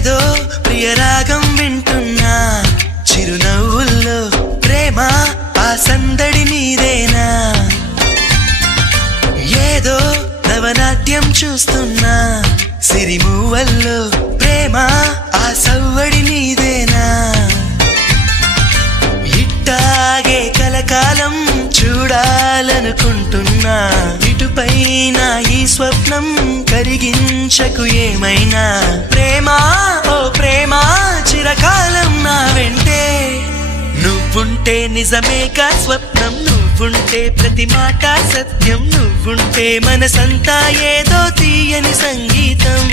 ఏదో ప్రియరాగం వింటున్నా, చిరునవ్వుల్లో ప్రేమ ఆ సందడి నీదేనా. ఏదో నవనాట్యం చూస్తున్నా, సిరిమూవల్లో ప్రేమ ఆ సవ్వడి నీదేనా. ఇట్టాగే కలకాలం చూడాలనుకుంటున్నా, ఇటుపైన ఈ స్వప్నం కరిగించకు ఏమైనా. ప్రేమ ఓ ప్రేమ చిరకాలం నా వెంటే, నువ్వుంటే నిజమేగా స్వప్నం, నువ్వుంటే ప్రతి మాట సత్యం, నువ్వుంటే మనసంతా ఏదో తీయని సంగీతం.